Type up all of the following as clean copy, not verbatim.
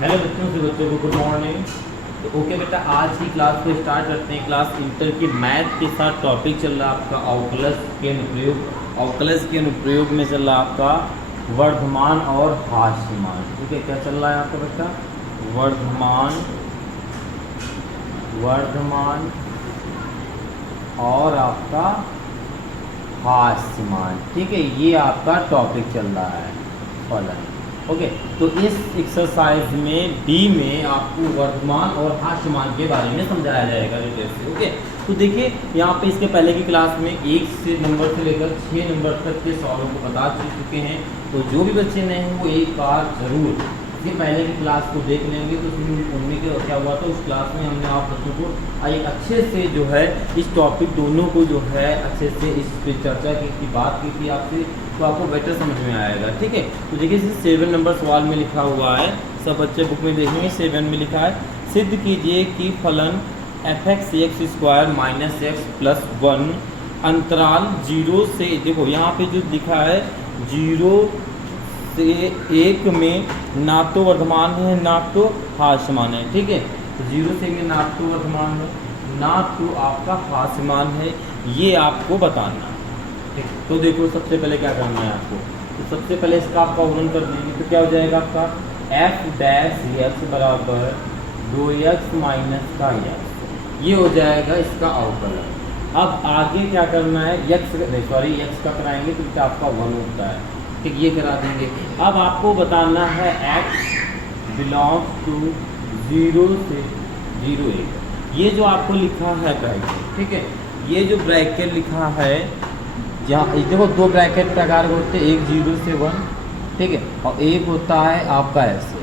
Hello बच्चों से बच्चों को गुड मॉर्निंग। तो ओके बेटा, आज की क्लास को स्टार्ट करते हैं। क्लास इंटर की मैथ के साथ टॉपिक चल रहा है आपका अवकलज के अनुप्रयोग। अवकलज के अनुप्रयोग में चल रहा है आपका वर्धमान और हास्यमान। ठीक है, क्या चल रहा है आपका बेटा? वर्धमान वर्धमान और आपका हास्यमान। ठीक है, ये आपका टॉपिक चल रहा है फलन। ओके, तो इस एक्सरसाइज में बी में आपको वर्धमान और हास्यमान के बारे में समझाया जाएगा डिटेल से। ओके, तो देखिए यहाँ पे इसके पहले की क्लास में 1 से नंबर से लेकर 6 नंबर तक के सवालों को बता चुके हैं। तो जो भी बच्चे नए हैं वो एक बार ज़रूर ये पहले की क्लास को देख लेंगे। तो उनमें क्या हुआ था, उस क्लास में हमने आप बच्चों को एक अच्छे से जो है इस टॉपिक दोनों को जो है अच्छे से इस पर चर्चा की बात की थी आपसे, तो आपको बेटर समझ में आएगा। ठीक है, तो देखिए 7 नंबर सवाल में लिखा हुआ है, सब बच्चे बुक में देखेंगे। 7 में लिखा है, सिद्ध कीजिए कि फलन f(x)² माइनस x प्लस 1 अंतराल 0 से, देखो यहाँ पे जो लिखा है 0 से 1 में ना तो वर्धमान है ना तो हास्यमान है। ठीक है, तो 0 से 1 में ना तो वर्धमान है ना तो आपका हास्यमान है, ये आपको बताना है। तो देखो सबसे पहले क्या करना है आपको, तो सबसे पहले इसका आपका अवकलन कर देंगे। तो क्या हो जाएगा आपका f(x) बराबर 2x माइनस का x, ये हो जाएगा इसका अवकलन। अब आगे क्या करना है, x का कराएंगे तो क्या आपका 1 होता है। ठीक, ये करा देंगे। अब आपको बताना है x बिलोंग्स टू 0 से 0 1, ये जो आपको लिखा है ब्रैकेट। ठीक है, ये जो ब्रैकेट लिखा है, जहाँ देखो 2 ब्रैकेट प्रकार के होते हैं, एक 0 से 1, ठीक है, और एक होता है आपका ऐसे,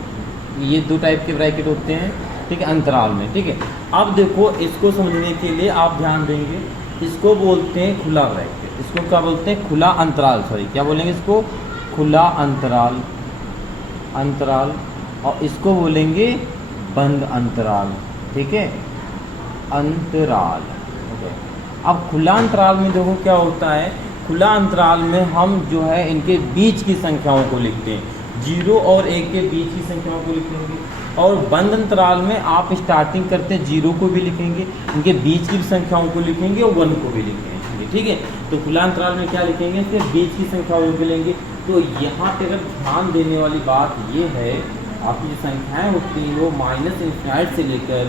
ये 2 टाइप के ब्रैकेट होते हैं। ठीक है, अंतराल में। ठीक है, अब देखो इसको समझने के लिए आप ध्यान देंगे, इसको बोलते हैं खुला ब्रैकेट, इसको क्या बोलते हैं, खुला अंतराल। सॉरी, क्या बोलेंगे इसको, खुला अंतराल, और इसको बोलेंगे बंद अंतराल। ठीक है, अंतराल। ओके, अब खुला अंतराल में देखो क्या होता है, खुला अंतराल में हम जो है इनके बीच की संख्याओं को लिखते हैं, 0 और 1 के बीच की संख्याओं को लिखेंगे। और बंद अंतराल में आप स्टार्टिंग करते हैं 0 को भी लिखेंगे, इनके बीच की संख्याओं को लिखेंगे और 1 को भी लिखेंगे। ठीक है, तो खुला अंतराल में क्या लिखेंगे, इसके बीच की संख्याओं को लिखेंगे। तो यहाँ पे अगर ध्यान देने वाली बात ये है, आपकी जो संख्याएँ होती हैं वो -∞ से लेकर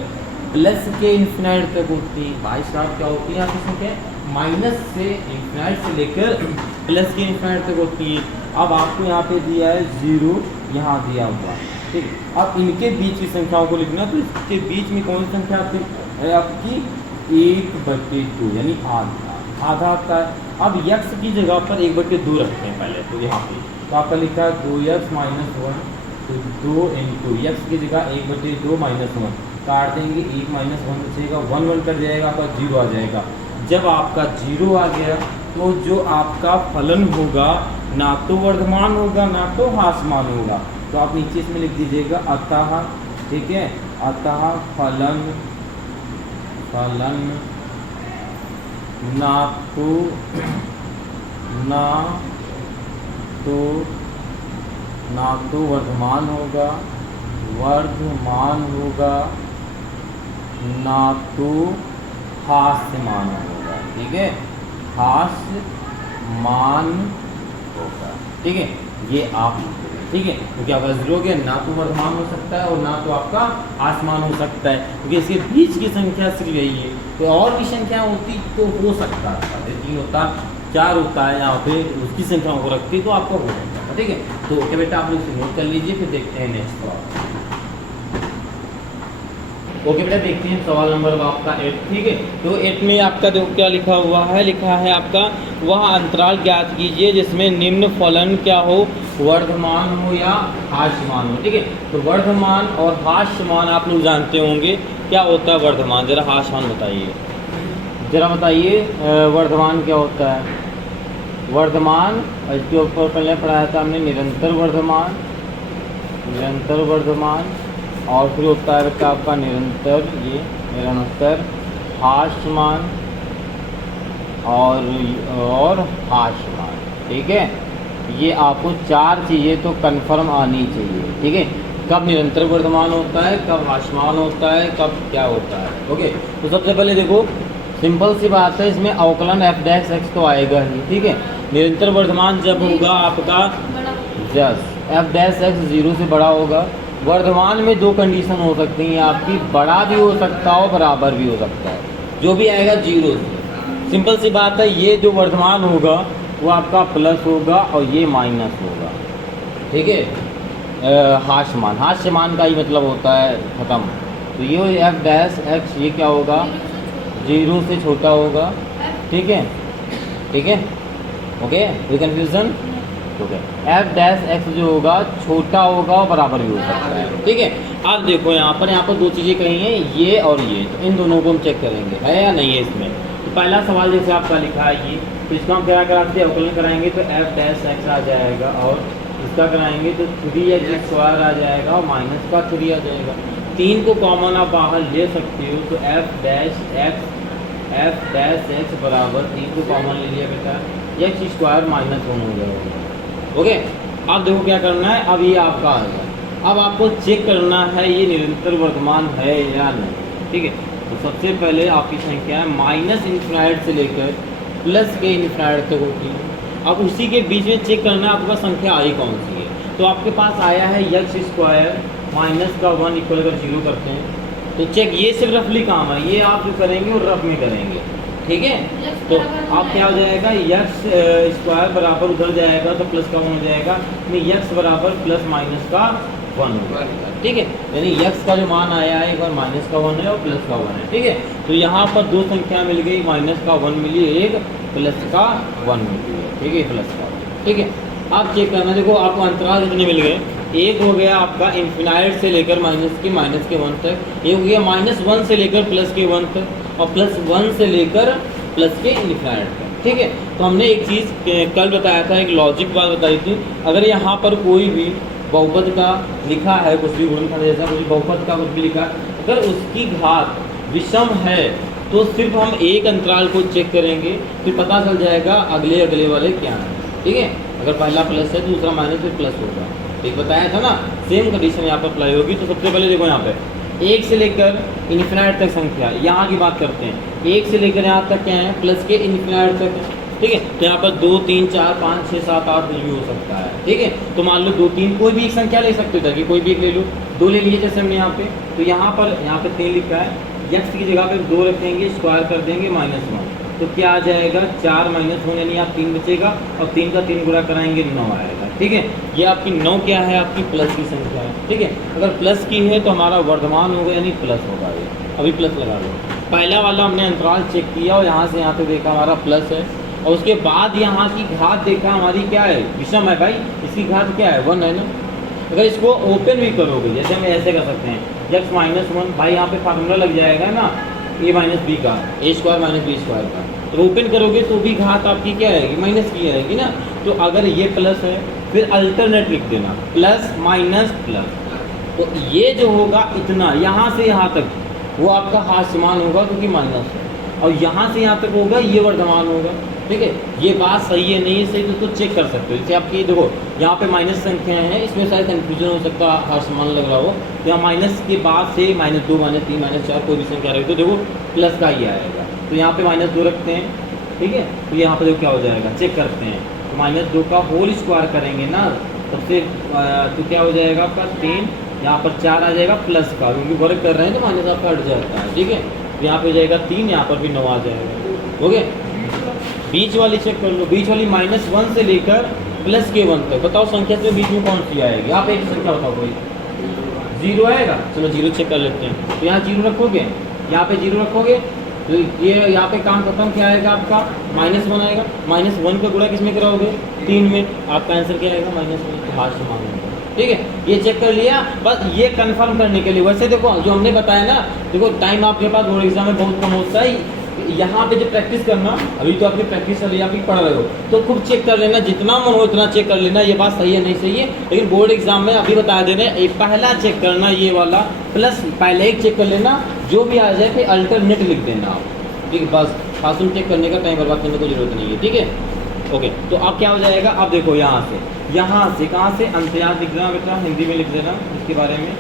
प्लस के इन्फिनाइट तक होती है। भाई साहब क्या होती है आपकी संख्या, माइनस से इन्फिनाइट से लेकर प्लस के इन्फिनाइट तक होती है। अब आपको यहाँ पे दिया है 0, यहाँ दिया हुआ। ठीक, अब इनके बीच की संख्याओं को लिखना, तो इसके बीच में कौन सी संख्या आती है आपकी, 1/2 यानी आधा आता है। अब x की जगह पर 1/2 रखते हैं पहले, तो यहाँ पे तो आपका लिखा है 2x माइनस 1, तो 2 इंटू x की जगह 1/2 माइनस 1 काट देंगे, 1 माइनस 1 बचेगा, 1 1 कर जाएगा, आपका 0 आ जाएगा। जब आपका 0 आ गया तो जो आपका फलन होगा ना तो वर्धमान होगा ना तो हास्यमान होगा, तो आप नीचे इसमें लिख दीजिएगा अतः। ठीक है, अतः फलन ना तो वर्धमान होगा ना तो हास्यमान होगा। ठीक है, हास्यमान होगा। ठीक है, ये आप, ठीक है, क्योंकि आपका 0 के ना तो वर्धमान हो सकता है और ना तो आपका हास्यमान हो सकता है, क्योंकि इसके बीच की संख्या सिर्फ यही है। तो और भी संख्या होती तो हो सकता था, 3 होता, 4 होता है, यहाँ पे उसकी संख्याओं को रखती तो आपका हो सकता था। ठीक है, तो ओके बेटा, आप लोग इसे नोट कर लीजिए, फिर देखते हैं नेक्स्ट सवाल। ओके बेटा, देखते हैं सवाल नंबर आपका 8। ठीक है, तो 8 में आपका देखो क्या लिखा हुआ है, लिखा है आपका वह अंतराल ज्ञात कीजिए जिसमें निम्न फलन क्या हो, वर्धमान हो या हास्यमान हो। ठीक है, तो वर्धमान और हास्यमान आप लोग जानते होंगे क्या होता है वर्धमान, जरा हास्यमान बताइए, जरा बताइए वर्धमान क्या होता है। वर्धमान, इसके ऊपर पहले पढ़ाया था हमने निरंतर वर्धमान, और फिर होता है बेटा आपका निरंतर हास्यमान और हास्यमान। ठीक है, ये आपको 4 चीज़ें तो कंफर्म आनी चाहिए। ठीक है, कब निरंतर वर्धमान होता है, कब ह्रासमान होता है, कब क्या होता है। ओके, तो सबसे पहले देखो सिंपल सी बात है, इसमें अवकलन एफ डैश एक्स तो आएगा ही, ठीक है। निरंतर वर्धमान जब होगा आपका यस एफ डैश एक्स 0 से बड़ा होगा। वर्धमान में दो कंडीशन हो सकती हैं आपकी, बड़ा भी हो सकता हो, बराबर भी हो सकता है, जो भी आएगा 0 से। सिंपल सी बात है, ये जो वर्धमान होगा वो आपका प्लस होगा और ये माइनस होगा, ठीक है। हास्यमान, हास्यमान का ही मतलब होता है ख़त्म। तो ये एफ डैश एक्स ये क्या होगा, 0 से छोटा होगा, ठीक है, ठीक है, ओके, कोई confusion. Okay, F dash x जो होगा छोटा होगा और बराबर भी हो सकता है, ठीक है। अब देखो यहाँ पर दो चीज़ें कही हैं, ये और ये, तो इन दोनों को हम चेक करेंगे है या नहीं है इसमें। तो पहला सवाल जैसे आपका लिखा है ये, तो इसका हम क्या कराते हैं, अवकलन कराएंगे तो एफ डैश एक्स आ जाएगा, और इसका कराएंगे तो 3x² आ जाएगा और माइनस का 3 आ जाएगा। 3 को कॉमन आप बाहर ले सकते हो, तो एफ डैश एक्स बराबर 3 को कॉमन ले लिया बेटा, x² माइनस 1 हो जाएगा। ओके, अब देखो क्या करना है, अब ये आपका आ गया। अब आपको चेक करना है ये निरंतर वर्धमान है या नहीं, ठीक है। तो सबसे पहले आपकी संख्या है माइनस इन्फिनाइट से लेकर प्लस के इन्फिनाइट तक होती है। अब उसी के बीच में चेक करना है आपके पास संख्या आई कौन सी है। तो आपके पास आया है x² माइनस का 1 इक्वल अगर 0 करते हैं, तो चेक ये सिर्फ रफली काम है, ये आप जो करेंगे और रफ में करेंगे, ठीक है। तो आप क्या हो जाएगा, x² बराबर उधर जाएगा तो प्लस का 1 हो जाएगा, यानी x बराबर प्लस माइनस का 1 होगा, ठीक है। यानी x का जो मान आया है, एक बार माइनस का 1 है और प्लस का 1 है, ठीक है। तो यहाँ पर दो संख्या मिल गई, माइनस का 1 मिली, एक प्लस का 1 मिली है, ठीक है, प्लस का, ठीक है। आप चेक करना, देखो आपको अंतराल कितने मिल गए, एक हो गया आपका इन्फिनाइट से लेकर माइनस के 1 तक, एक हो गया -1 से लेकर प्लस के 1 तक, और +1 से लेकर प्लस के इन्फिनाइट तक, ठीक है। तो हमने एक चीज़ कल बताया था, एक लॉजिक बात बताई थी, अगर यहाँ पर कोई भी बहुपद का लिखा है, कुछ भी गुणनखंड जैसा कुछ बहुपद का कुछ भी लिखा है, अगर उसकी घात विषम है तो सिर्फ हम एक अंतराल को चेक करेंगे, फिर पता चल जाएगा अगले वाले क्या हैं, ठीक है। अगर पहला प्लस है दूसरा माइनस, फिर प्लस होगा, ठीक बताया था ना। सेम कंडीशन यहाँ पर अप्लाई होगी। तो सबसे पहले देखो यहाँ पे 1 से लेकर इन्फिनाइट तक संख्या, यहाँ की बात करते हैं, 1 से लेकर यहाँ तक क्या है, प्लस के इन्फिनाइट तक, ठीक है। तो यहाँ पर 2 3 4 5 6 7 8 कुछ भी हो सकता है, ठीक है। तो मान लो 2 3 कोई भी एक संख्या ले सकते हो, ताकि कोई भी एक ले लो, 2 ले लिए जैसे हमने यहाँ पे। तो यहाँ पे 3 लिखा है, x की जगह पे 2 रखेंगे, स्क्वायर कर देंगे -1, तो क्या आ जाएगा 4 -1 यानी आप 3 बचेगा, और 3 का 3 गुणा कराएंगे 9 आएगा, ठीक है। ये आपकी 9 क्या है, आपकी प्लस की संख्या है, ठीक है। अगर प्लस की है तो हमारा वर्धमान होगा, यानी प्लस होगा, ये अभी प्लस लगा लो। पहला वाला हमने अंतराल चेक किया और यहाँ से यहाँ तक देखा हमारा प्लस है, और उसके बाद यहाँ की घात देखा हमारी क्या है, विषम है भाई, इसकी घात क्या है 1 है ना। अगर इसको ओपन भी करोगे, जैसे हम ऐसे कर सकते हैं, x -1 भाई यहाँ पे फार्मूला लग जाएगा ना a माइनस बी का, a² माइनस b² का, तो ओपन करोगे तो भी घात आपकी क्या आएगी, माइनस की आएगी ना। तो अगर ये प्लस है, फिर अल्टरनेट लिख देना, प्लस माइनस प्लस, तो ये जो होगा इतना यहाँ से यहाँ तक वो आपका हास्यमान होगा, क्योंकि माइनस है, और यहाँ से यहाँ तक होगा ये वर्धमान होगा, ठीक है। ये बात सही है नहीं है सही, तो चेक कर सकते हो। जैसे आपकी देखो यहाँ पे माइनस संख्याएं हैं, इसमें शायद कन्फ्यूजन हो सकता है, हास्यमान लग रहा हो, तो यहाँ माइनस के बाद से -2 -3 -4 कोई भी संख्या रहे तो देखो प्लस का ही आएगा। तो यहाँ पे -2 रखते हैं, ठीक है। तो यहाँ पे देखो क्या हो जाएगा, चेक करते हैं, तो -2 का होल स्क्वायर करेंगे ना, सबसे तो क्या हो जाएगा आपका 3, यहाँ पर 4 आ जाएगा प्लस का, क्योंकि वर्क कर रहे हैं तो माइनस आपका हट जाता है, ठीक है। तो यहाँ पे हो जाएगा 3, यहाँ पर भी 9 आ जाएगा, ओके। बीच वाली चेक कर लो, बीच वाली -1 से लेकर प्लस के 1 तक, बताओ संख्या से बीच में कौन सी आएगी, आप एक संख्या बताओ कोई, 0 आएगा, चलो 0 चेक कर लेते हैं। तो यहाँ 0 रखोगे, यहाँ पे 0 रखोगे, तो ये यहाँ पे काम खत्म, क्या आएगा आपका -1 आएगा, -1 का गुणा किस में कराओगे 3 में, आपका आंसर क्या आएगा -1, हास्यमान होगा, ठीक है। ये चेक कर लिया, बस ये कंफर्म करने के लिए। वैसे देखो जो हमने बताया ना, देखो टाइम आपके पास बोर्ड एग्जाम में बहुत कम होता है, यहाँ पे जो प्रैक्टिस करना, अभी तो आपकी प्रैक्टिस चल रही है, आप पढ़ रहे हो, तो खूब चेक कर लेना, जितना मन हो उतना चेक कर लेना, ये बात सही है नहीं सही है। लेकिन बोर्ड एग्जाम में अभी बता दे रहे हैं, पहला चेक करना ये वाला, प्लस पहले एक चेक कर लेना, जो भी आ जाए फिर अल्टरनेट लिख देना आप, ठीक है। बस फासुल चेक करने का टाइम बर्बाद करने की जरूरत नहीं है, ठीक है। ओके, तो अब क्या हो जाएगा, अब देखो यहाँ से कहाँ से अंतराल लिख देना बेटा, हिंदी में लिख देना इसके बारे में,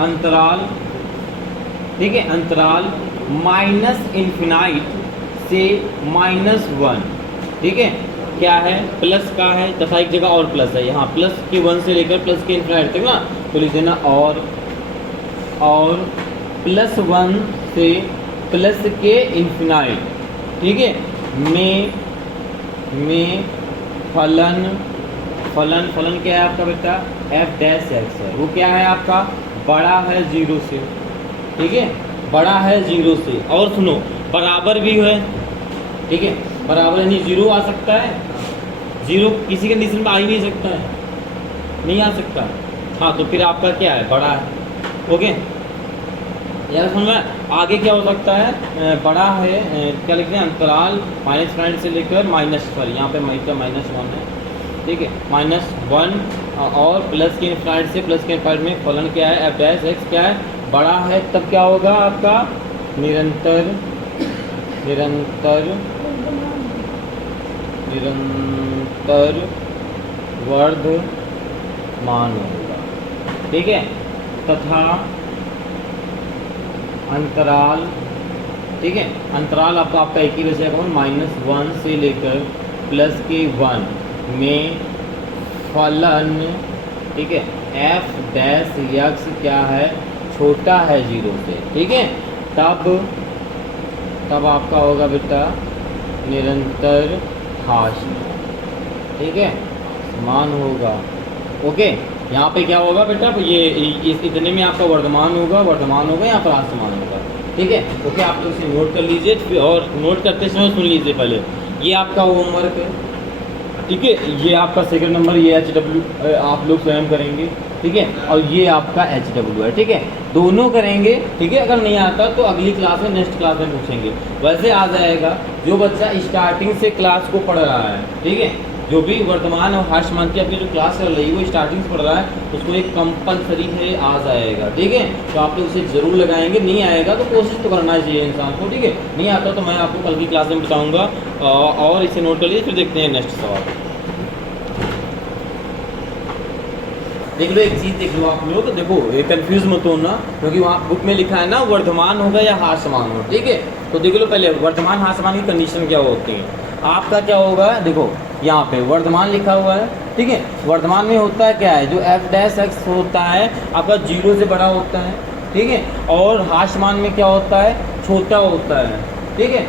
अंतराल, ठीक है, अंतराल माइनस इन्फिनाइट से -1, ठीक है, क्या है, प्लस का है तथा एक जगह और प्लस है, यहाँ प्लस के 1 से लेकर प्लस के इन्फिनाइट तक ना, तो लिख देना और +1 से प्लस के इन्फिनाइट, ठीक है, में फलन क्या है आपका बेटा, f' है, वो क्या है आपका, बड़ा है 0 से, ठीक है, बड़ा है 0 से, और सुनो बराबर भी है, ठीक है, बराबर यानी 0 आ सकता है, 0 किसी कंडीशन में आ ही नहीं सकता है, नहीं आ सकता, हाँ, तो फिर आपका क्या है, बड़ा है, ओके, यार समझ में। आगे क्या हो सकता है, बड़ा है, क्या लिखते हैं, अंतराल -1 से लेकर -1, यहाँ पे -1 है, ठीक है, -1 और प्लस के इन्फिनाइट से प्लस के इन्फिनाइट में फलन क्या है, f' क्या है, बड़ा है, तब क्या होगा आपका निरंतर वर्धमान होगा, ठीक है, तथा अंतराल, ठीक है, अंतराल आपका एक ही बचेगा, -1 से लेकर प्लस के 1 में फलन, ठीक है, f' क्या है, छोटा है 0 से, ठीक है, तब आपका होगा बेटा निरंतर हाशिया, ठीक है, समान होगा, ओके, यहाँ पे क्या होगा बेटा, ये इस इतने में आपका वर्धमान होगा, यहाँ पर हास्यमान होगा, ठीक है, ओके, आप लोग इसे नोट कर लीजिए, और नोट करते समय सुन लीजिए पहले, ये आपका होमवर्क है, ठीक है, ये आपका सेकंड नंबर, ये HW आप लोग स्वयं करेंगे, ठीक है, और ये आपका HW है, ठीक है, दोनों करेंगे, ठीक है, अगर नहीं आता तो अगली क्लास में, नेक्स्ट क्लास में पूछेंगे, वैसे आ जाएगा, जो बच्चा स्टार्टिंग से क्लास को पढ़ रहा है, ठीक है, जो भी वर्तमान और हास्यमान की आपकी जो क्लास चल रही है वो स्टार्टिंग से पढ़ रहा है, उसको एक कंपलसरी है आ जाएगा, ठीक है, तो आप लोग उसे जरूर लगाएंगे, नहीं आएगा तो कोशिश तो करना चाहिए इंसान को, ठीक है, नहीं आता तो मैं आपको कल की क्लास में बताऊंगा, और इसे नोट कर लीजिए, फिर देखते हैं नेक्स्ट सवाल। देख लो, एक चीज़ देख लो आप लोग, देखो ये कंफ्यूज मत होना, क्योंकि वहाँ बुक में लिखा है ना वर्धमान होगा या हास्यमान हो, ठीक है, तो देख लो पहले वर्धमान हास्यमान की कंडीशन क्या होती है, आपका क्या होगा, देखो यहाँ पे वर्धमान लिखा हुआ है, ठीक है, वर्धमान में होता है क्या है, जो f' होता है आपका 0 से बड़ा होता है, ठीक है, और हास्यमान में क्या होता है, छोटा होता है, ठीक है,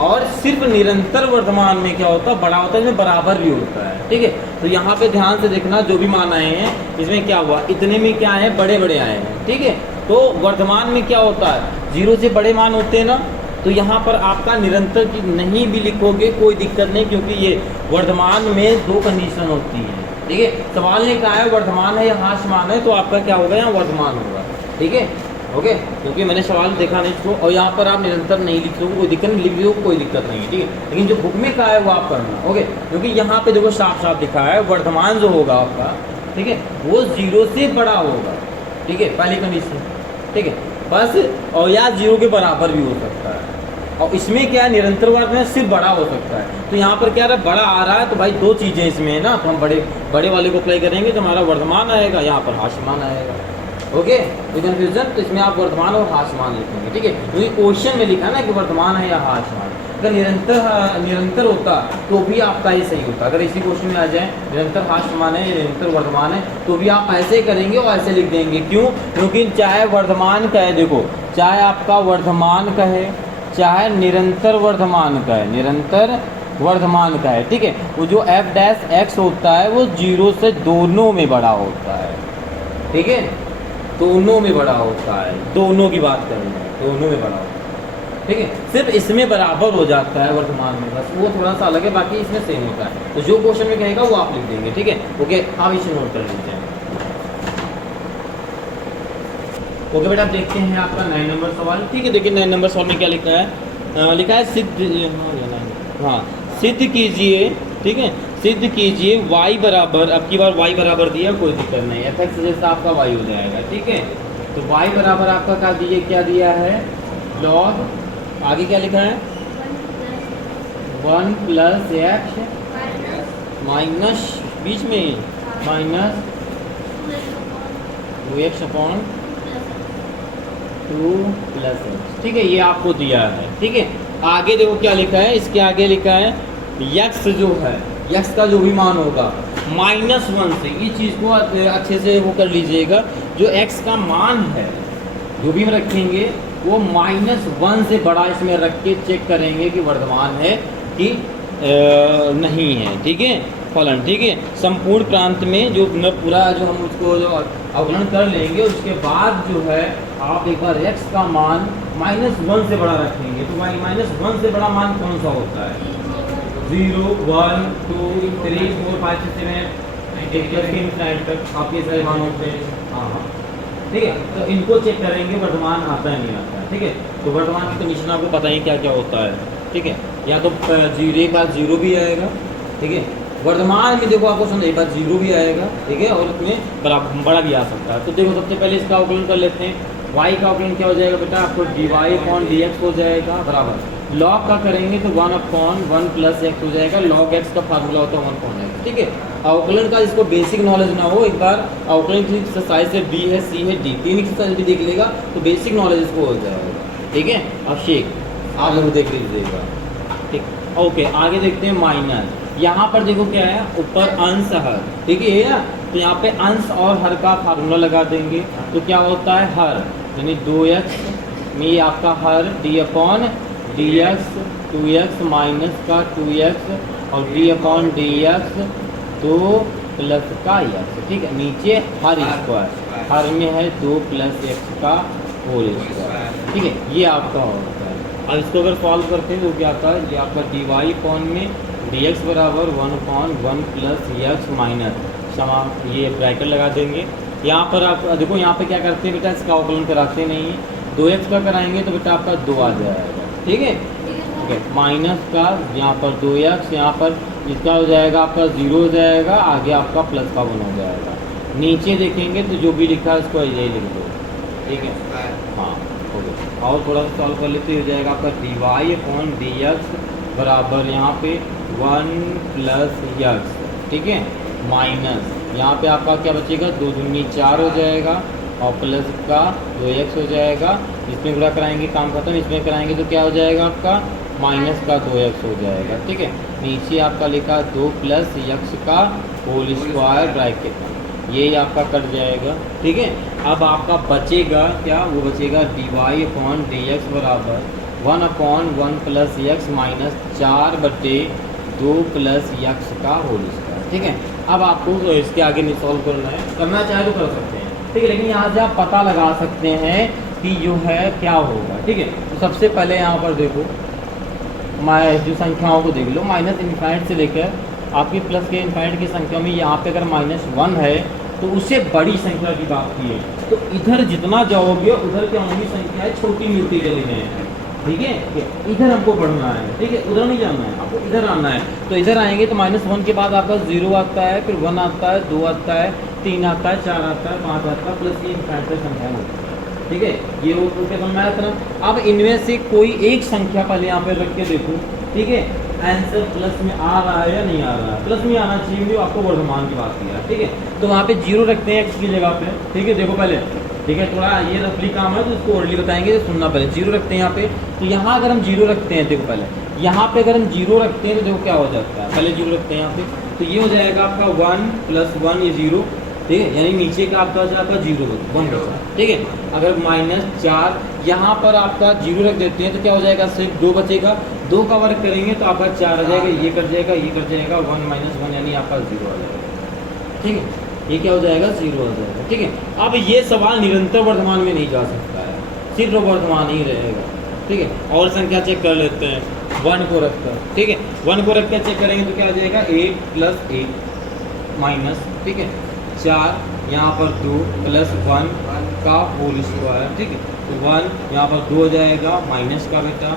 और सिर्फ निरंतर वर्धमान में क्या होता है, बड़ा होता है, इसमें बराबर भी होता है, ठीक है, तो यहाँ पे ध्यान से देखना, जो भी मान आए हैं इसमें क्या हुआ, इतने में क्या है, बड़े आए हैं, ठीक है, तो वर्धमान में क्या होता है, 0 से बड़े मान होते हैं ना, तो यहाँ पर आपका निरंतर की नहीं भी लिखोगे कोई दिक्कत नहीं, क्योंकि ये वर्धमान में 2 कंडीशन होती है, ठीक है, सवाल ने कहा है वर्धमान है या हास्यमान है, तो आपका क्या होगा, यहाँ वर्धमान होगा, ठीक है, ओके, क्योंकि मैंने सवाल देखा नहीं इसको, और यहाँ पर आप निरंतर नहीं लिख सको, कोई दिक्कत नहीं, लिख दो कोई दिक्कत नहीं है, ठीक है, लेकिन जो बुक में कहा है वो आप करना, ओके, क्योंकि यहाँ पे देखो साफ दिखा है वर्धमान जो होगा आपका, ठीक है, वो 0 से बड़ा होगा, ठीक है, पहली कंडीशन, ठीक है, बस, और या 0 के बराबर भी हो सकता है, और इसमें क्या है, निरंतर वर्ग में सिर्फ बड़ा हो सकता है, तो यहाँ पर क्या रहा, बड़ा आ रहा है, तो भाई 2 चीज़ें इसमें है ना, तो हम बड़े वाले को अप्लाई करेंगे तो हमारा वर्धमान आएगा, यहाँ पर हास्यमान आएगा, ओके, ये कन्फ्यूजन, तो इसमें आप वर्धमान और हास्यमान लिखेंगे, ठीक है, क्योंकि क्वेश्चन में लिखा ना कि वर्धमान है या हास्यमान, अगर निरंतर होता तो भी आपका ये सही होता, अगर इसी क्वेश्चन में आ जाए निरंतर हास्यमान है या निरंतर वर्धमान है, तो भी आप ऐसे करेंगे और ऐसे लिख देंगे, क्यों, क्योंकि चाहे वर्धमान कहे, देखो चाहे आपका वर्धमान कहे, चाहे निरंतर वर्धमान का है, ठीक है, वो जो f' होता है वो 0 से दोनों में बड़ा होता है, ठीक है, दोनों में बड़ा होता है, दोनों की बात कर रहे हैं, दोनों में बड़ा होता है, ठीक है, सिर्फ इसमें बराबर हो जाता है वर्तमान में, बस वो थोड़ा सा अलग है, बाकी इसमें सेम होता है, तो जो क्वेश्चन में कहेगा वो आप लिख देंगे, ठीक है, ओके, आप इसे नोट कर लीजिए, ओके बेटा, आप देखते हैं आपका 9 नंबर सवाल, ठीक है, देखिए 9 नंबर सवाल में क्या लिखा है, लिखा है सिद्ध कीजिए, ठीक है, सिद्ध कीजिए y बराबर, अब की बार y बराबर दिया, कोई दिक्कत नहीं, f(x) जैसा आपका y हो जाएगा, ठीक है, तो y बराबर आपका क्या दिया है, log, आगे क्या लिखा है, 1 प्लस एक्स माइनस बीच में minus 2x upon 2 plus x. ठीक है, ये आपको दिया है। ठीक है, आगे देखो क्या लिखा है, इसके आगे लिखा है यक्स जो है, यक्स का जो भी मान होगा -1 से, ये चीज़ को अच्छे से वो कर लीजिएगा, जो एक्स का मान है जो भी हम रखेंगे वो -1 से बड़ा इसमें रख के चेक करेंगे कि वर्तमान है कि नहीं है। ठीक है, फलन। ठीक है, संपूर्ण प्रांत में जो पूरा जो हम उसको जो अवकलन कर लेंगे, उसके बाद जो है आप एक बार x का मान -1 से बड़ा रखेंगे। तो -1 से बड़ा मान कौन सा होता है? 0, 1, 2, 3, 4, 5, 6, 7, 8 तक आपके सारे मान होते हैं। हाँ, ठीक है, तो इनको चेक करेंगे वर्तमान आता है नहीं आता है। ठीक है, तो वर्तमान की कंडीशन आपको पता ही क्या क्या होता है। ठीक है, या तो 0 का 0 भी आएगा। ठीक है, वर्तमान में देखो आपको समझ एक बार 0 भी आएगा। ठीक है, और उसमें बड़ा भी आ सकता है। तो देखो सबसे पहले इसका अवकलन कर लेते हैं। y का अवकलन क्या हो जाएगा बेटा? आपको dy/dx हो जाएगा बराबर log का करेंगे तो 1/1 प्लस एक्स हो जाएगा। log x का फार्मूला होता है 1/x। ठीक है, अवकलन का जिसको बेसिक नॉलेज ना हो, एक बार अवकलन की एक्सरसाइज है B है C है D, 3 एक्सरसाइज भी देख लेगा तो बेसिक नॉलेज इसको हो जाएगा। ठीक है, अब शेख आप लोग देख लीजिएगा। ठीक, ओके, आगे देखते हैं माइनस। यहाँ पर देखो क्या है, ऊपर अंश हर। ठीक है ना, तो यहाँ पे अंश और हर का फार्मूला लगा देंगे तो क्या होता है हर, यानी 2x में आपका हर d/dx 2x माइनस का 2x और d/dx 2 प्लस का x। ठीक है, नीचे हर स्क्वायर, हर में है 2 प्लस x का होल स्क्वायर। ठीक है, ये आपका होता है। अब इसको अगर सॉल्व करते हैं तो क्या आता है, ये आपका dy में dx बराबर 1/1 प्लस x माइनस समा, ये ब्रैकेट लगा देंगे। यहाँ पर आप देखो, यहाँ पे क्या करते हैं बेटा, इसका अवकलन कराते नहीं है। 2x का कराएंगे तो बेटा आपका 2 आ जाएगा। ठीक है, ओके, माइनस का यहाँ पर 2x, यहाँ पर इसका हो जाएगा आपका 0 हो जाएगा, आगे आपका प्लस का 1 हो जाएगा। नीचे देखेंगे तो जो भी लिखा है उसको यही लिख दो। ठीक है, हाँ, ओके, और थोड़ा सा सॉल्व कर लेते हो जाएगा आपका dy/dx बराबर यहाँ पे 1 प्लस x। ठीक है, माइनस यहाँ पे आपका क्या बचेगा, 2 दूनी 4 हो जाएगा और प्लस का 2x हो जाएगा। इसमें गुणा कराएंगे काम खत्म, इसमें कराएंगे तो क्या हो जाएगा आपका माइनस का 2x हो जाएगा। ठीक है, नीचे आपका लिखा 2 प्लस x का होल स्क्वायर ब्रैकेट, ये आपका कट जाएगा। ठीक है, अब आपका बचेगा क्या, वो बचेगा dy/dx बराबर 1/1 plus x minus 4/2 plus x का होल स्क्वायर। ठीक है, अब आपको इसके आगे नहीं सॉल्व करना है, करना चाहे तो कर सकते हैं। ठीक है, लेकिन यहाँ से आप पता लगा सकते हैं कि जो है क्या होगा। ठीक है, तो सबसे पहले यहाँ पर देखो, जो संख्याओं को देख लो, माइनस इनफाइनाइट से लेकर आपकी प्लस के इनफाइनाइट की संख्या में यहाँ पे अगर -1 है तो उससे बड़ी संख्या की बात की है, तो इधर जितना जाओगे उधर क्या होंगी संख्याएं छोटी मिलती चली जाएंगी। ठीक है, इधर हमको बढ़ना है। ठीक है, उधर नहीं जाना है, आपको इधर आना है। तो इधर आएंगे तो -1 के बाद आपका 0 आता है, फिर 1 आता है, 2 आता है, 3 आता है, 4 आता है, 5 आता है, प्लस ये इनफाइनाइट संख्या होती है। ठीक है, ये वो क्या करना है तरह। अब इनमें से कोई एक संख्या पहले यहाँ पे रख के देखो। ठीक है, आंसर प्लस में आ रहा है या नहीं आ रहा है, प्लस में आना चाहिए, जो आपको वर्तमान की बात किया। ठीक है, तो वहाँ पे 0 रखते हैं x की जगह पे। ठीक है, देखो पहले, ठीक है, थोड़ा ये रफली काम है तो इसको ओरली बताएंगे, तो सुनना पहले। 0 रखते हैं यहाँ पे, तो यहाँ अगर हम 0 रखते हैं, देखो पहले यहाँ पे अगर हम 0 रखते हैं तो देखो क्या हो जाता है, पहले 0 रखते हैं यहाँ पे, तो ये हो जाएगा आपका 1 + 1 ये 0। ठीक है, यानी नीचे का आपका जाएगा 0 1 बचा। ठीक है, अगर -4 यहाँ पर आपका 0 रख देते हैं तो क्या हो जाएगा, सिर्फ 2 बचेगा। 2 का वर्ग करेंगे तो आपका 4 आ जाएगा, ये कट जाएगा, ये कट जाएगा, 1 - 1 यानी आपका 0 आ जाएगा। ठीक है, ये क्या हो जाएगा, 0 आ जाएगा। ठीक है, अब ये सवाल निरंतर वर्तमान में नहीं जा सकता है, सिर्फ वर्तमान ही रहेगा। ठीक है, और संख्या चेक कर लेते हैं 1 को रखकर। ठीक है, 1 को रखकर चेक करेंगे तो क्या हो जाएगा, 8 + 8 माइनस, ठीक है, 4 यहाँ पर 2 + 1 का होल स्क्वायर। ठीक है, तो 1 यहाँ पर 2 हो जाएगा माइनस का बेटा,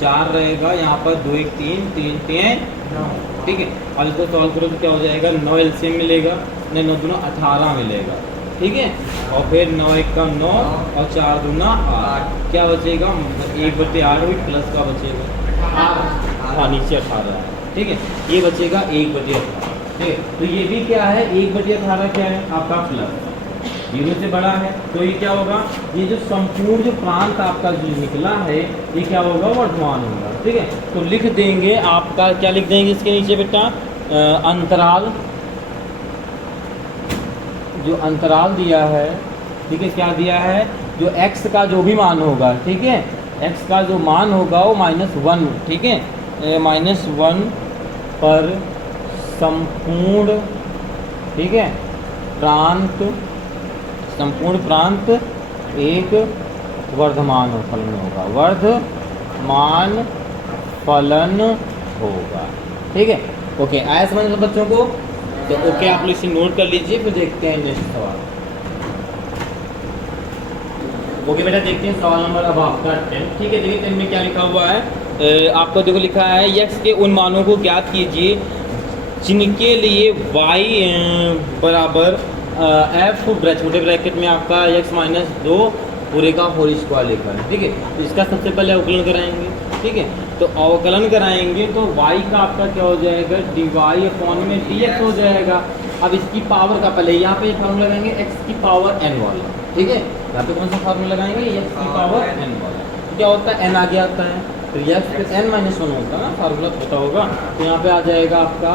4 रहेगा यहाँ पर, 2 × 1 = 3, 3 × 3 = 9। ठीक है, अब इसको सॉल्व करो तो क्या हो जाएगा, 9 एलसीएम मिलेगा, 9 दूना 18 मिलेगा। ठीक है, और फिर 9 × 1 = 9 और 4 दूना 8, क्या बचेगा, 1/8 हुई, प्लस का बचेगा 8। हाँ नीचे 18 है, ठीक है। ये बचेगा 1/18, ठीक है। तो ये भी क्या है, 1/18 क्या है आपका प्लस 0 से बड़ा है, तो ये क्या होगा, ये जो संपूर्ण जो प्रांत आपका जो निकला है ये क्या होगा, वर्धमान होगा, ठीक है। तो लिख देंगे आपका, क्या लिख देंगे इसके नीचे बेटा, अंतराल, जो अंतराल दिया है, ठीक है, क्या दिया है, जो x का जो भी मान होगा, ठीक है, x का जो मान होगा वो -1, ठीक है, -1 पर संपूर्ण, ठीक है, प्रांत, संपूर्ण प्रांत एक वर्धमान फलन होगा, वर्धमान फलन होगा, ठीक है। ओके, आया समझ में बच्चों को? तो ओके, आप लोग इसे नोट कर लीजिए, फिर देखते हैं नेक्स्ट सवाल। ओके बेटा, देखते हैं सवाल नंबर अब आपका 10, ठीक है। देखिए 10 में क्या लिखा हुआ है, आपको देखो लिखा है x के उन मानों को ज्ञात कीजिए जिनके लिए y बराबर f छोटे ब्रैकेट में आपका x-2 पूरे का होल स्क्वायर लिखा है, ठीक है। तो इसका सबसे पहले अवकलन कराएंगे, ठीक है। तो अवकलन कराएंगे तो y का आपका क्या हो जाएगा, dy/dx हो जाएगा। अब इसकी पावर का पहले यहाँ पे फार्मूला लगाएंगे x की पावर n वाला, ठीक है। यहाँ पे कौन सा फार्मूला लगाएंगे, x की पावर n वाला। तो क्या होता है, n आगे आता है, तो x पे n-1 होता है ना, फार्मूला पता होगा। तो यहाँ पे आ जाएगा आपका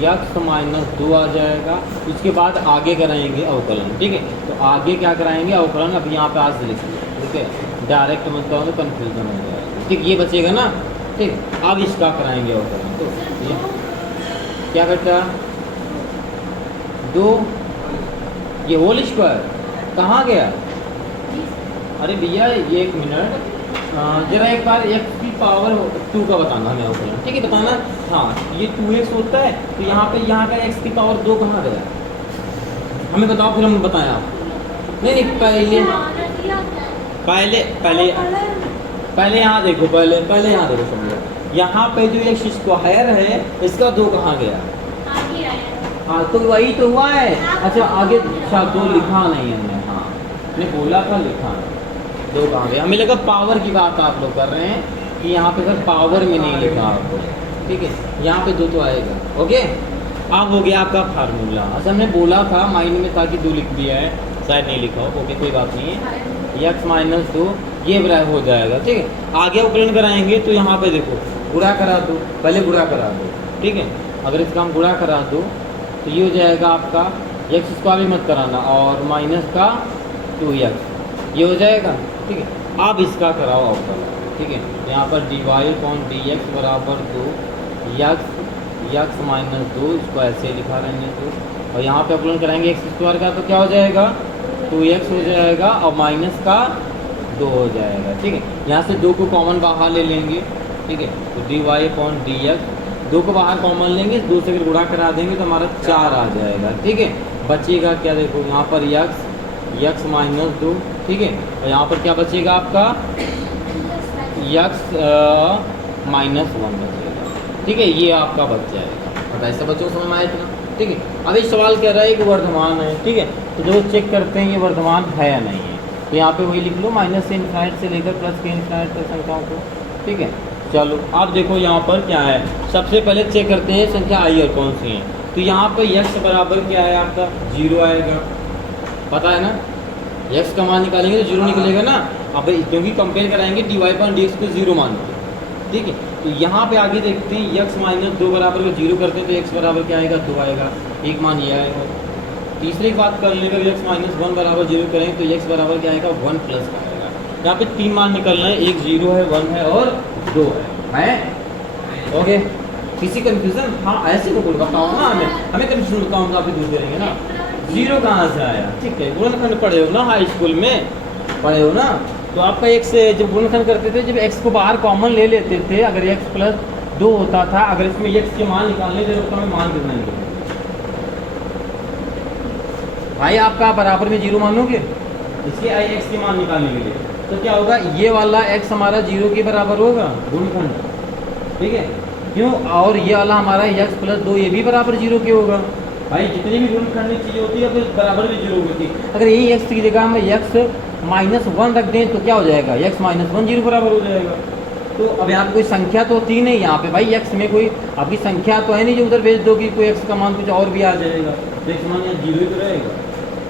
x-2 आ जाएगा। उसके बाद आगे कराएंगे अवकलन, ठीक है। तो आगे क्या कराएंगे, अवकलन। अब यहाँ पे आज लिख लिया, ठीक है, डायरेक्ट मतलब तो कन्फ्यूजन हो जाएगा, ठीक। ये बचेगा ना, ठीक। अब इसका कराएंगे अवकलन, तो ये क्या करता है, 2, ये होल स्क्वायर कहाँ गया, अरे भैया ये 1 मिनट, जरा एक बार x की पावर 2 का बताना हमें अवकलन, ठीक है, बताना। हाँ, ये 2x होता है, तो यहाँ पे यहाँ का x की पावर 2 कहाँ गया, हमें बताओ, फिर हम बताएं आपको। नहीं पहले यहाँ देखो, पहले यहाँ देखो, समझो यहाँ पे जो x स्क्वायर है इसका 2 कहाँ गया, हाँ, तो वही तो हुआ है। अच्छा आगे, अच्छा 2 लिखा नहीं हमने, हाँ ने बोला था, लिखा 2 कहाँ गया, हमें लगा पावर की बात आप लोग कर रहे हैं कि यहाँ पे सर पावर में नहीं लिखा आपको, ठीक है। यहाँ पे 2 तो आएगा, ओके। अब हो गया आपका फार्मूला। अच्छा हमने बोला था, माइंड में था कि 2 लिख दिया है, शायद नहीं लिखा हो, ओके कोई बात नहीं है। x-2 ये बराबर हो जाएगा, ठीक है। आगे अवकलन कराएंगे तो यहाँ पे देखो गुणा करा दो, पहले गुणा करा दो, ठीक है। अगर इसका हम गुणा करा दो तो ये हो जाएगा आपका x² भी मत कराना, और माइनस का 2x ये हो जाएगा, ठीक है। अब इसका कराओ अवकलन, ठीक है। यहाँ पर dy/dx बराबर 2 x-2, इसको ऐसे लिखा रहने दो, और यहाँ पे अवकलन कराएंगे x² का, तो क्या हो जाएगा, 2x हो जाएगा, और माइनस का 2 हो जाएगा, ठीक है। यहाँ से 2 को कॉमन बाहर ले लेंगे, ठीक है। तो dy/dx 2 को बाहर कॉमन लेंगे, 2 से अगर गुणा करा देंगे तो हमारा 4 आ जाएगा, ठीक है। बचेगा क्या, देखो यहाँ पर x-2, ठीक है। और यहाँ पर क्या बचेगा आपका x-1 बचेगा, ठीक है। ये आपका बच जाएगा। और ऐसा बच्चों को समझ में आया इतना, ठीक है। अब इस सवाल कह रहा है कि वर्धमान है, ठीक है। तो जो चेक करते हैं ये वर्धमान है या नहीं है, तो यहाँ पे वही लिख लो, माइनस से इन्फिनिट से लेकर प्लस के इन्फिनिट तक संख्याओं को, ठीक है। चलो अब देखो यहाँ पर क्या है, सबसे पहले चेक करते हैं संख्या आई और कौन सी है। तो यहाँ पर x बराबर क्या है आपका 0 आएगा, पता है ना, x का मान निकालेंगे तो 0 निकलेगा ना। अब क्योंकि कंपेयर कराएंगे dy/dx को 0 मान के, ठीक है। तो यहाँ पे आगे देखते हैं x-2 बराबर को 0 करते हैं तो x बराबर क्या आएगा, 2 आएगा, एक मान ये आएगा। तीसरी बात कर लेंगे, x-1 बराबर 0 करेंगे तो x बराबर क्या आएगा, 1 प्लस का आएगा। यहाँ पे 3 मान निकलना है, एक 0 है, 1 है और 2 है, ओके। किसी कंफ्यूजन, हाँ ऐसे तो कोई बताओ ना, हमें कंफ्यूजन बताओ तो आप ही दूर करेंगे ना। 0 कहाँ से आया, ठीक है, गुणनखंड पढ़े हो ना, हाई स्कूल में पढ़े हो ना। तो आपका x जब गुणनखंड करते थे, जब x को बाहर कॉमन ले लेते थे, अगर x+2 होता था, अगर इसमें x के मान निकालने के तो हमें मान कितना निकलेगा भाई, आपका बराबर में 0 मानोगे इसके x के मान निकालने के लिए, तो क्या होगा, ये वाला x हमारा 0 के बराबर होगा गुणनखंड, ठीक है। क्यों, और ये वाला हमारा x+2 ये भी बराबर 0 के होगा। भाई जितनी भी गुणनखंड चीज़ें होती है तो बराबर भी 0 होती है। अगर यही x की जगह हम x-1 रख दें तो क्या हो जाएगा, x-1 0 बराबर हो जाएगा। तो अब यहाँ पे कोई संख्या तो होती ही नहीं यहाँ पे भाई, एक्स में कोई आपकी संख्या तो है नहीं जो उधर भेज दो कि कोई एक्स का मान कुछ और भी आ जाएगा, तो एक्स मान यहाँ 0 ही तो रहेगा।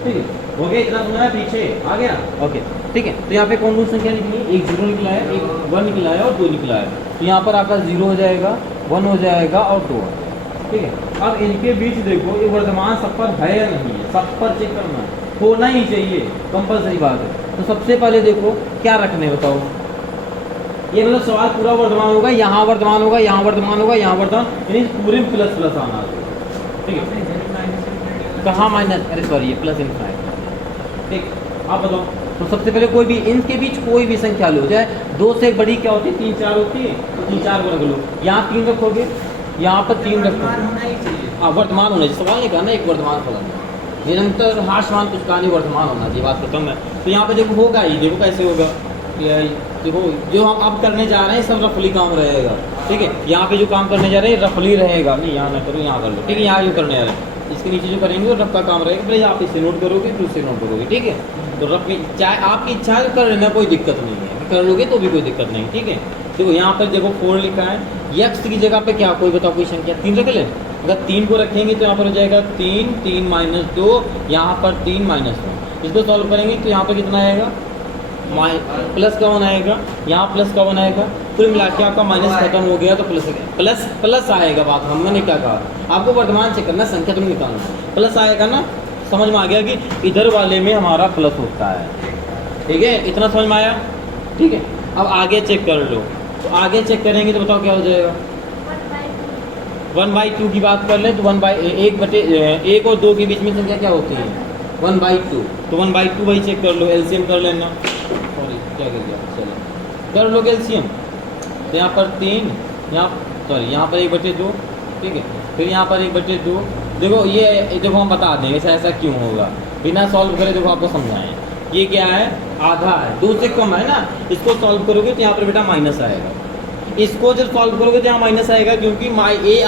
ठीक है, हो गया, इतना सुना है, पीछे आ गया। ओके ठीक है, तो यहाँ पे कौन कौन सी संख्या निकली, एक 0 निकला है, एक 1 निकला है और 2 निकला है। तो यहाँ पर आपका 0 हो जाएगा, 1 हो जाएगा और 2 हो जाएगा। ठीक है, अब इनके बीच देखो ये वर्तमान सब पर है या नहीं है, सब पर चेक करना है, होना ही चाहिए, कंपलसरी बात है। तो सबसे पहले देखो क्या रखने बताओ, ये मतलब सवाल पूरा वर्तमान होगा, यहाँ वर्तमान होगा, यहाँ वर्तमान होगा, यहाँ वर्तमान, यानी पूरे प्लस प्लस आना चाहिए। ठीक है, कहाँ माइनस, अरे सॉरी ये प्लस इनफाइनाइट। ठीक, आप बताओ। तो सबसे पहले कोई भी इनके बीच कोई भी संख्या लो, चाहे 2 से बड़ी क्या होती है, 3 4 होती है, तो 3 4 को रख लो, यहाँ 3 रखोगे, यहाँ पर 3 रखोगे, हाँ वर्तमान होना चाहिए, सवाल नहीं करना एक वर्तमान फलन निरंतर हाशमान कुछ का नहीं, वर्तमान होना चाहिए, बात खत्म है। तो यहाँ पे देखो होगा ही, देखो कैसे होगा, देखो जो हम अब करने जा रहे हैं सब रफली काम रहेगा। ठीक है, यहाँ पे जो काम करने जा रहे हैं रफली रहेगा, नहीं यहाँ ना करो, यहाँ कर लो। ठीक है, यहाँ जो करने जा रहे हैं इसके नीचे जो करेंगे वो रफ का काम रहेगा, पहले आप इसे नोट करोगे फिर उसे नोट करोगे। ठीक है, तो रफ में चाहे आपकी इच्छा है कर लेना, कोई दिक्कत नहीं है, कर लोगे तो भी कोई दिक्कत नहीं। ठीक है, देखो यहाँ पर देखो 4 लिखा है, यक्स की जगह पे क्या, कोई बताओ कोई संख्या 3 रख ले। अगर 3 को रखेंगे तो यहाँ पर हो जाएगा 3 3 - 2, यहाँ पर 3 - 1। इसको सॉल्व करेंगे तो यहाँ पर कितना आएगा, प्लस का 1 आएगा, यहाँ प्लस का 1 आएगा, कुल मिला के आपका माइनस खत्म हो गया तो प्लस प्लस प्लस आएगा। बात हमने क्या कहा, आपको वर्तमान चेक करना, संख्या तो नहीं निकालना, प्लस आएगा ना, समझ में आ गया कि इधर वाले में हमारा प्लस होता है। ठीक है, इतना समझ में आया। ठीक है, अब आगे चेक कर लो, तो आगे चेक करेंगे तो बताओ क्या हो जाएगा, 1/2 की बात कर लें तो 1 और 2 के बीच में संख्या क्या होती है, 1/2। तो 1/2 भाई चेक कर लो, एलसीएम कर लेना, सॉरी क्या कर दिया, चलो कर लो एलसीएम। तो यहाँ पर 3, यहाँ सॉरी यहाँ पर 1/2। ठीक है, फिर यहाँ पर 1/2। देखो ये देखो हम बता देंगे ऐसा क्यों होगा, बिना सॉल्व करे देखो आपको समझाएं। ये क्या है, आधा है, 2 से कम है ना, इसको सॉल्व करोगे तो यहाँ पर बेटा माइनस आएगा, इसको जब सॉल्व करोगे तो यहाँ माइनस आएगा, क्योंकि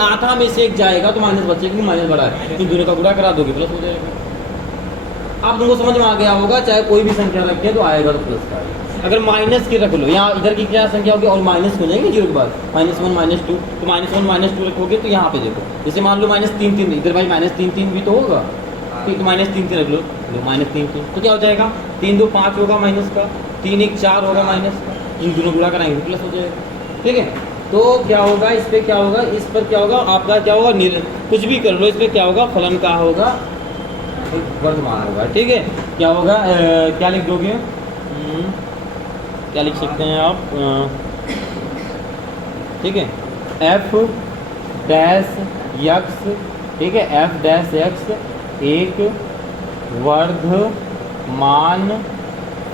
आधा में से एक जाएगा तो माइनस बचेगा, क्योंकि माइनस बड़ा है, इन दोनों का गुणा करा दोगे प्लस हो जाएगा। आप तुमको समझ में आ गया होगा, चाहे कोई भी संख्या रखे तो आएगा तो प्लस का आएगा। अगर माइनस के रख लो, यहाँ इधर की क्या संख्या होगी और माइनस हो जाएंगे 0 के बाद, -1 -2, तो -1 -2 रखोगे तो यहाँ पे देखो, जैसे मान लो -3 3, इधर भाई -3 3 भी तो होगा, ठीक, तो -3 3 रख लो, -3 3, तो क्या हो जाएगा, 3 2 5 होगा माइनस का, 3 1 4 होगा माइनस का, इन दोनों गुणा कराएंगे प्लस हो जाएगा। ठीक है, तो क्या होगा, इस पर क्या होगा, इस पर क्या होगा आपका, क्या होगा, कुछ भी कर लो, इस पर क्या होगा, फलन का होगा वर्तमान होगा। ठीक है, क्या होगा, क्या लिख दोगे, क्या लिख सकते हैं आप, ठीक है, f डैश यक्स, ठीक है, f डैश यक्स एक वर्धमान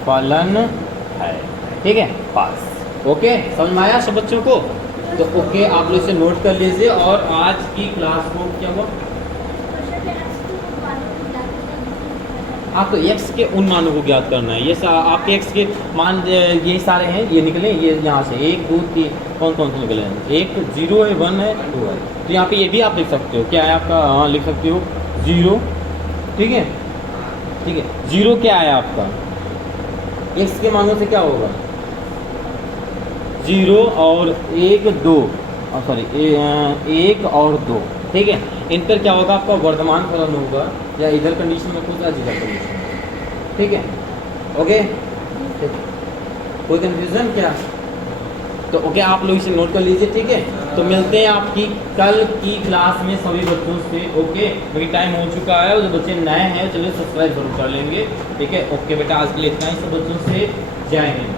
फलन है। ठीक है, पास। ओके, समझ में आया सब बच्चों को, तो ओके आप लोग इसे नोट कर लीजिए। और आज की क्लास को क्या हुआ, आपको x के उन मानों को ज्ञात करना है। ये आपके x के मान ये सारे हैं, ये निकले, ये यहाँ से 1 2 3 कौन कौन से निकले हैं, 1 0 है, 1 है, 2 है। तो यहाँ पे ये भी आप लिख सकते हो, क्या है आपका, हाँ लिख सकते हो 0। ठीक है, ठीक है, 0 क्या है आपका, x के मानों से क्या होगा, 0 और 1 2, सॉरी 1 और 2। ठीक है, इन पर क्या होगा, आपका वर्तमान फलन होगा, या इधर कंडीशन में कुछ इधर कंडीशन। ठीक है, ओके, कोई कंफ्यूजन क्या, तो ओके आप लोग इसे नोट कर लीजिए। ठीक है, तो मिलते हैं आपकी कल की क्लास में सभी बच्चों से। ओके, क्योंकि टाइम हो चुका है, और जो बच्चे नए हैं चलिए सब्सक्राइब जरूर कर लेंगे। ठीक है, ओके बेटा, आज के लिए इतना ही, सब बच्चों से जय हिंद।